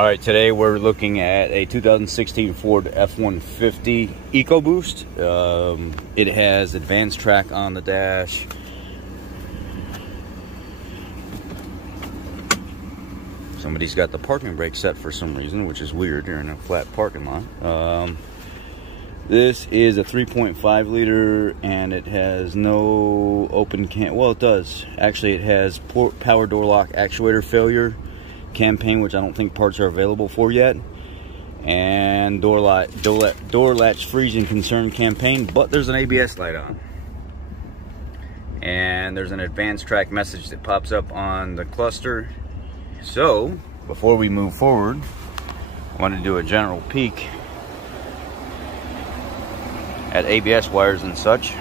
All right, today we're looking at a 2016 Ford F150 EcoBoost. It has advanced track on the dash. Somebody's got the parking brake set for some reason, which is weird. You're in a flat parking lot. This is a 3.5 liter, and it has no open cam. Well, it does. Actually, it has power door lock actuator failure campaign, which I don't think parts are available for yet, and door latch freezing concern campaign, but there's an ABS light on, and there's an advanced track message that pops up on the cluster. So before we move forward, I want to do a general peek at ABS wires and such.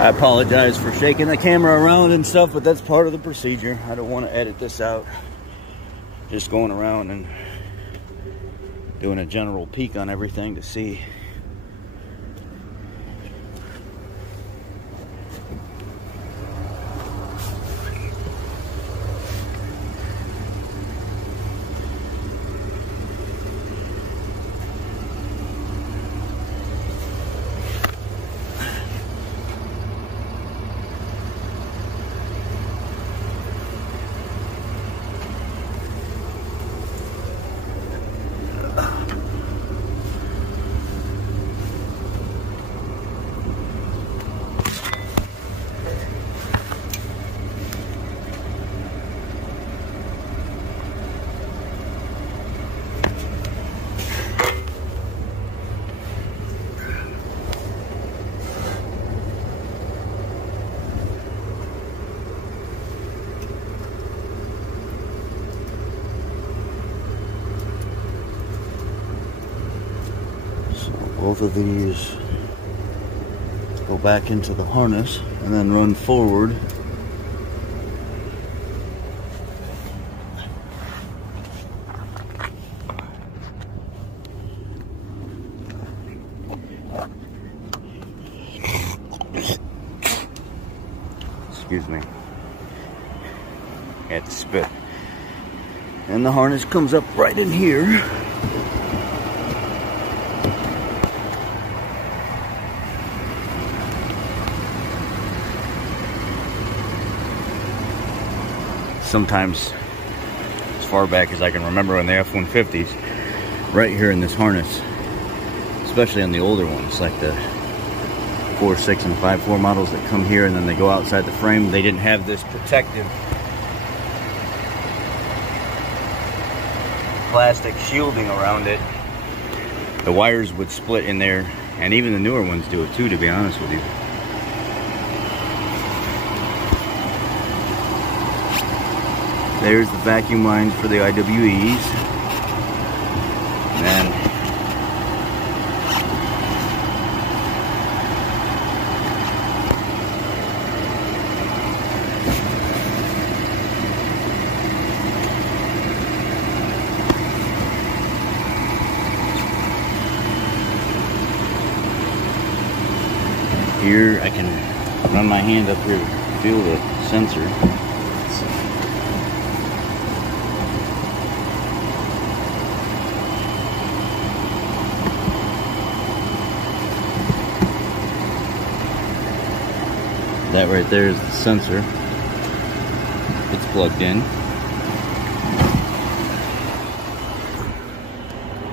I apologize for shaking the camera around and stuff, but that's part of the procedure. I don't want to edit this out. Just going around and doing a general peek on everything to see. Both of these go back into the harness and then run forward. Excuse me. I had to spit. And the harness comes up right in here. Sometimes, as far back as I can remember on the F150s, right here in this harness, especially on the older ones, like the 4.6 and 5.4 models that come here and then they go outside the frame, they didn't have this protective plastic shielding around it. The wires would split in there, and even the newer ones do it too, to be honest with you. There's the vacuum lines for the IWEs. And then here. I can run my hand up here, feel the sensor. That right there is the sensor. It's plugged in.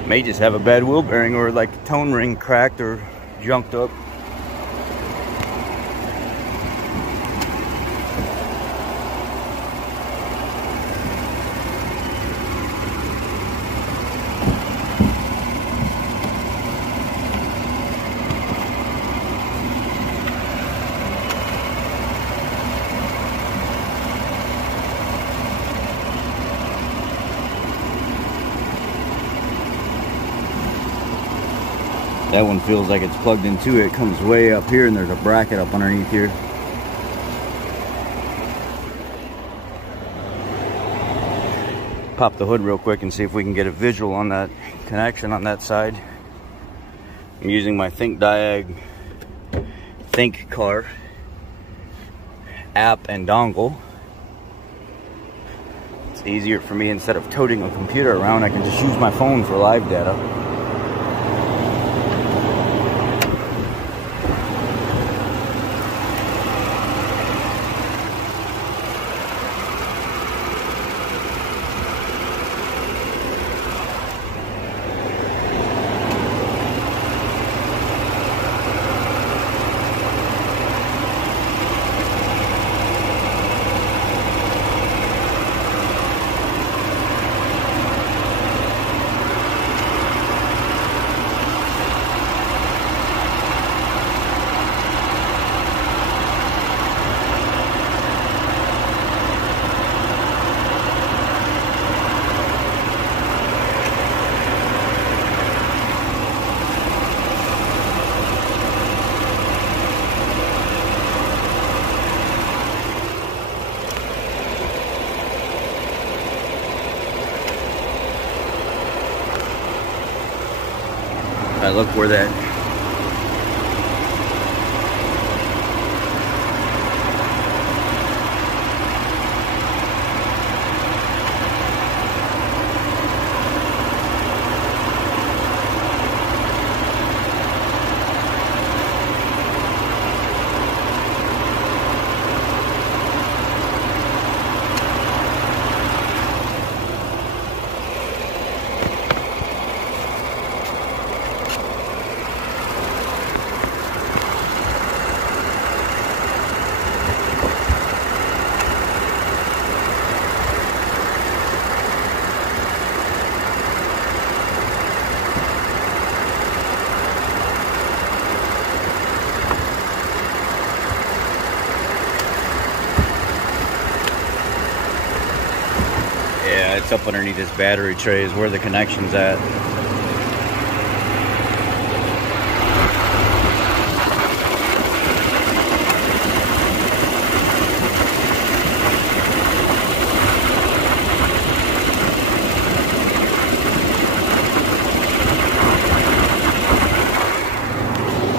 May just have a bad wheel bearing, or like the tone ring cracked or junked up. That one feels like it's plugged into it. It comes way up here, and there's a bracket up underneath here. Pop the hood real quick and see if we can get a visual on that connection on that side. I'm using my Think Car app and dongle. It's easier for me, instead of toting a computer around, I can just use my phone for live data. I look where that it's up underneath this battery tray is where the connection's at.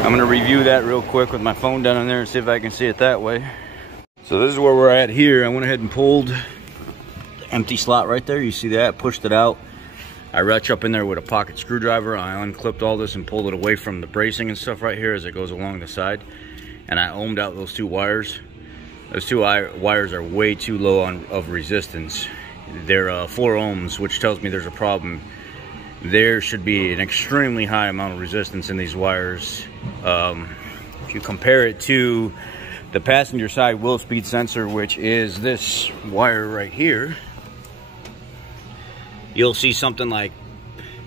I'm gonna review that real quick with my phone down in there and see if I can see it that way. So this is where we're at here. I went ahead and pulled empty slot right there, you see that, pushed it out. I reach up in there with a pocket screwdriver. I unclipped all this and pulled it away from the bracing and stuff right here as it goes along the side, and I ohmed out those two wires. Those two wires are way too low of resistance. They're 4 ohms, which tells me there's a problem. There should be an extremely high amount of resistance in these wires. If you compare it to the passenger side wheel speed sensor, which is this wire right here, you'll see something like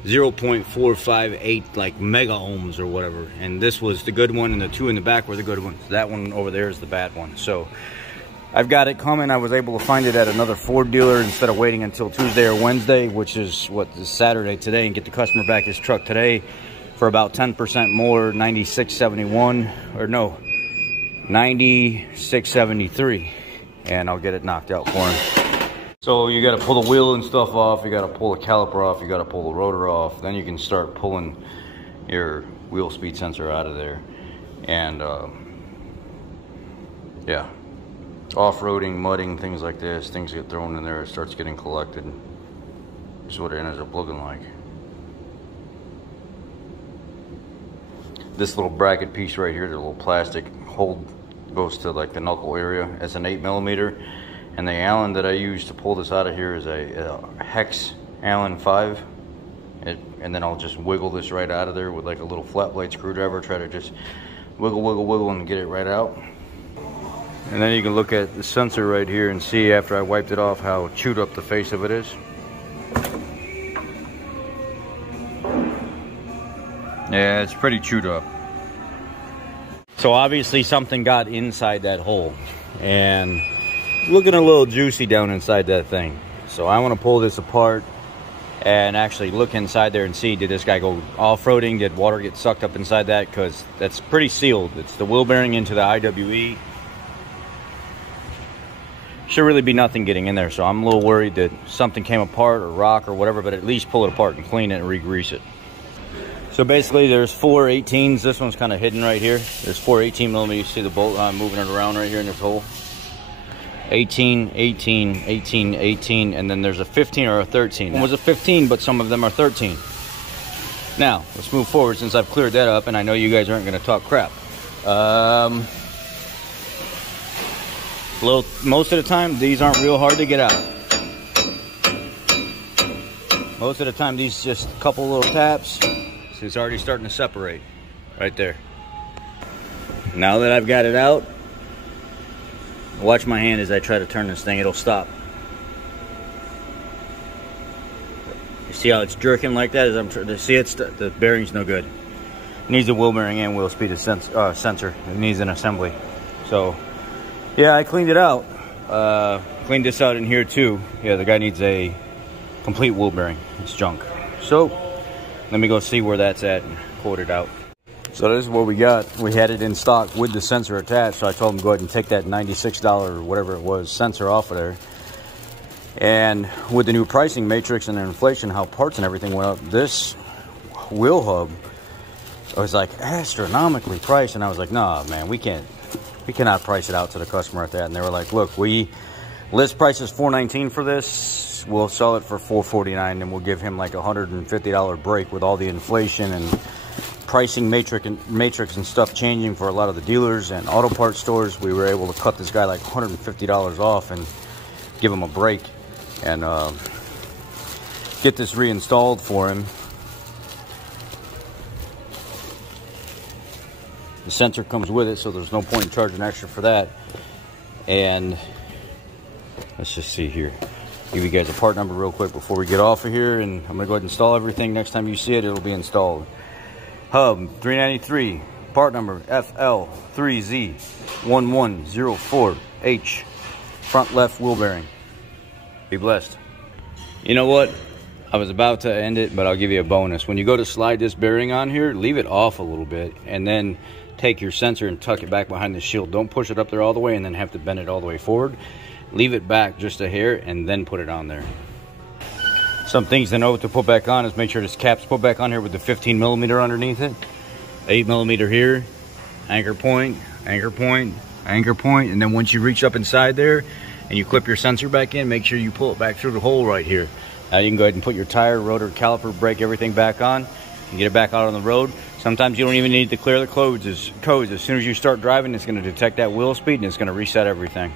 0.458 like mega ohms or whatever, and this was the good one, and the two in the back were the good ones. That one over there is the bad one. So I've got it coming. I was able to find it at another Ford dealer instead of waiting until Tuesday or Wednesday, which is what is Saturday today, and get the customer back his truck today for about 10% more, $96.71, or no, $96.73, and I'll get it knocked out for him. So you got to pull the wheel and stuff off, you got to pull the caliper off, you got to pull the rotor off, then you can start pulling your wheel speed sensor out of there. And yeah, off-roading, mudding, things like this, things get thrown in there, it starts getting collected. This is what it ends up looking like. This little bracket piece right here, the little plastic hold goes to like the knuckle area. It's an 8mm, and the Allen that I use to pull this out of here is a hex Allen 5. And then I'll just wiggle this right out of there with like a little flat blade screwdriver. Try to just wiggle, wiggle, wiggle and get it right out. And then you can look at the sensor right here and see after I wiped it off how chewed up the face of it is. Yeah, it's pretty chewed up. So obviously something got inside that hole and looking a little juicy down inside that thing. So I want to pull this apart and actually look inside there and see, did this guy go off-roading? Did water get sucked up inside that? Because that's pretty sealed. It's the wheel bearing into the IWE. Should really be nothing getting in there, so I'm a little worried that something came apart or rock or whatever, but at least pull it apart and clean it and re-grease it. So basically there's 4 18s. This one's kind of hidden right here. There's 4 18mm. You see the bolt moving it around right here in this hole. 18, 18, 18, 18, and then there's a 15 or a 13. One was a 15, but some of them are 13. Now, let's move forward since I've cleared that up, and I know you guys aren't going to talk crap. Most of the time, these aren't real hard to get out. Most of the time, these just a couple little taps. So it's already starting to separate right there. Now that I've got it out, watch my hand as I try to turn this thing. It'll stop. You see how it's jerking like that? As I'm trying to see, the bearing's no good. It needs a wheel bearing and wheel speed sensor. It needs an assembly. So, yeah, I cleaned it out. Cleaned this out in here too. Yeah, the guy needs a complete wheel bearing. It's junk. So, let me go see where that's at and quote it out. So this is what we got. We had it in stock with the sensor attached, so I told him go ahead and take that $96 or whatever it was sensor off of there. And with the new pricing matrix and the inflation, how parts and everything went up, this wheel hub was like astronomically priced, and I was like, nah, man, we cannot price it out to the customer at that. And they were like, look, list price is $419 for this. We'll sell it for $449, and we'll give him like a $150 break with all the inflation and pricing matrix and stuff changing for a lot of the dealers and auto parts stores. We were able to cut this guy like $150 off and give him a break and get this reinstalled for him. The sensor comes with it, so there's no point in charging extra for that. And let's just see here. Give you guys a part number real quick before we get off of here, and I'm gonna go ahead and install everything. Next time you see it, it'll be installed. Hub 393, part number FL3Z1104H, front left wheel bearing. Be blessed. You know what? I was about to end it, but I'll give you a bonus. When you go to slide this bearing on here, leave it off a little bit, and then take your sensor and tuck it back behind the shield. Don't push it up there all the way and then have to bend it all the way forward. Leave it back just a hair and then put it on there. Some things to note to put back on is make sure this cap's put back on here with the 15mm underneath it. 8mm here, anchor point, anchor point, anchor point, and then once you reach up inside there and you clip your sensor back in, make sure you pull it back through the hole right here. Now you can go ahead and put your tire, rotor, caliper, brake, everything back on and get it back out on the road. Sometimes you don't even need to clear the codes. As soon as you start driving, it's going to detect that wheel speed and it's going to reset everything.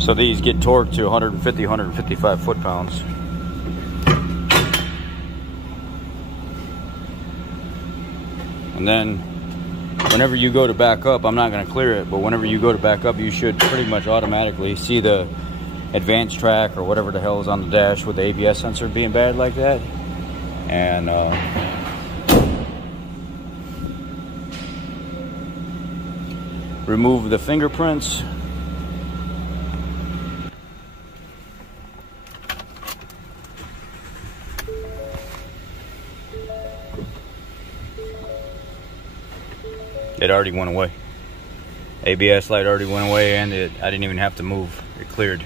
So these get torqued to 150, 155 foot-pounds. And then whenever you go to back up, I'm not going to clear it, but whenever you go to back up, you should pretty much automatically see the advanced track or whatever the hell is on the dash with the ABS sensor being bad like that. And remove the fingerprints. It already went away. ABS light already went away, and I didn't even have to move. It cleared.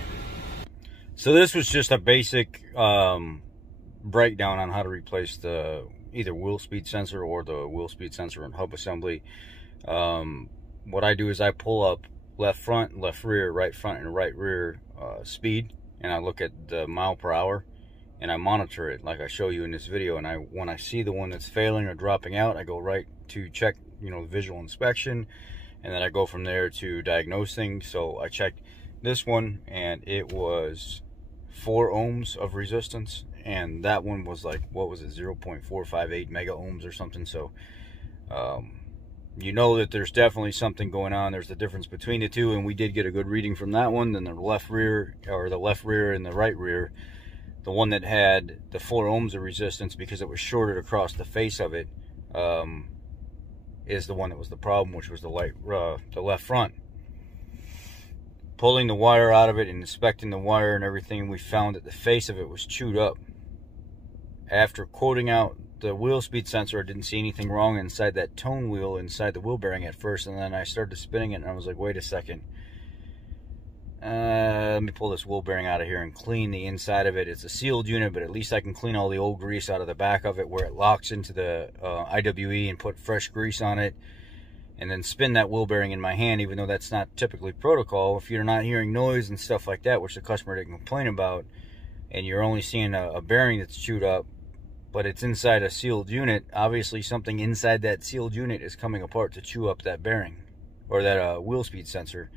So this was just a basic breakdown on how to replace the either wheel speed sensor or the wheel speed sensor and hub assembly. What I do is I pull up left front, left rear, right front, and right rear speed, and I look at the mile per hour, and I monitor it like I show you in this video. And when I see the one that's failing or dropping out, I go right to check, you know, visual inspection, and then I go from there to diagnose things. So I checked this one, and it was 4 ohms of resistance, and that one was like, what was it, 0.458 mega ohms or something. So you know that there's definitely something going on. There's the difference between the two, and we did get a good reading from that one. Then the left rear, or the left rear and the right rear, the one that had the 4 ohms of resistance, because it was shorted across the face of it, is the one that was the problem, which was the left front. Pulling the wire out of it and inspecting the wire and everything, we found that the face of it was chewed up. After quoting out the wheel speed sensor, I didn't see anything wrong inside that tone wheel, inside the wheel bearing at first, and then I started spinning it, and I was like, wait a second. Let me pull this wheel bearing out of here and clean the inside of it. It's a sealed unit, but at least I can clean all the old grease out of the back of it where it locks into the IWE, and put fresh grease on it, and then spin that wheel bearing in my hand, even though that's not typically protocol. If you're not hearing noise and stuff like that, which the customer didn't complain about, and you're only seeing a bearing that's chewed up, but it's inside a sealed unit, obviously something inside that sealed unit is coming apart to chew up that bearing, or that wheel speed sensor,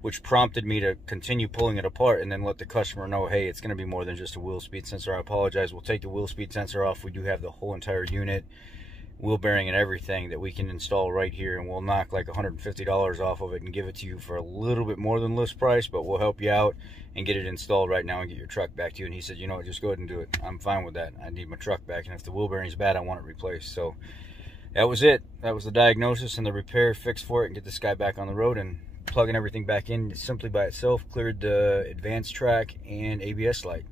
which prompted me to continue pulling it apart and then let the customer know, hey, it's going to be more than just a wheel speed sensor. I apologize. We'll take the wheel speed sensor off. We do have the whole entire unit, wheel bearing and everything, that we can install right here, and we'll knock like $150 off of it and give it to you for a little bit more than list price, but we'll help you out and get it installed right now and get your truck back to you. And he said, you know what, just go ahead and do it. I'm fine with that. I need my truck back, and if the wheel bearing's bad, I want it replaced. So that was it. That was the diagnosis and the repair fix for it, and get this guy back on the road. And plugging everything back in simply by itself cleared the advanced track and ABS light.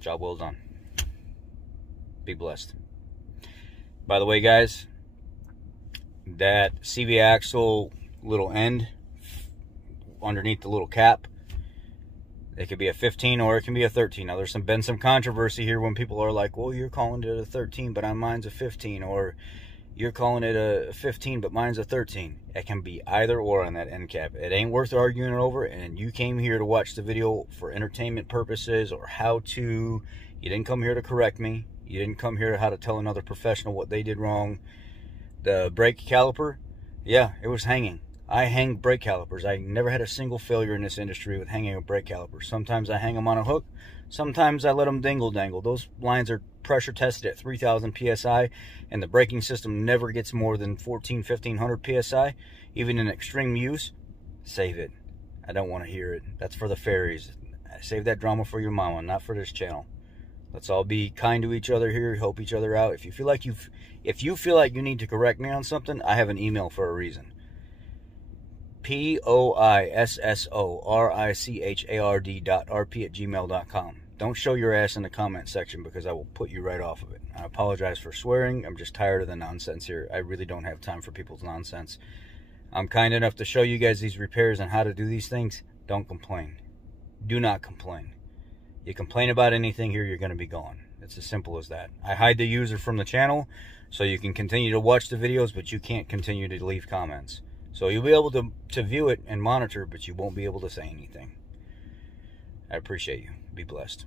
Job well done. Be blessed. By the way, guys, that CV axle little end underneath the little cap, it could be a 15 or it can be a 13. Now, there's been some controversy here when people are like, well, you're calling it a 13, but mine's a 15, or you're calling it a 15, but mine's a 13. It can be either or on that end cap. It ain't worth arguing over, and you came here to watch the video for entertainment purposes or how to. You didn't come here to correct me. You didn't come here to how to tell another professional what they did wrong. The brake caliper, yeah, it was hanging. I hang brake calipers. I never had a single failure in this industry with hanging a brake caliper. Sometimes I hang them on a hook. Sometimes I let them dangle. Those lines are pressure tested at 3,000 PSI, and the braking system never gets more than 1,500 PSI. Even in extreme use, save it. I don't want to hear it. That's for the fairies. Save that drama for your mama, not for this channel. Let's all be kind to each other here, help each other out. If you feel like you need to correct me on something, I have an email for a reason. POISSORICHARD.RP@gmail.com. Don't show your ass in the comment section, because I will put you right off of it. I apologize for swearing. I'm just tired of the nonsense here. I really don't have time for people's nonsense. I'm kind enough to show you guys these repairs and how to do these things. Don't complain. Do not complain. You complain about anything here, you're going to be gone. It's as simple as that. I hide the user from the channel so you can continue to watch the videos, but you can't continue to leave comments. So you'll be able to view it and monitor, but you won't be able to say anything. I appreciate you. Be blessed.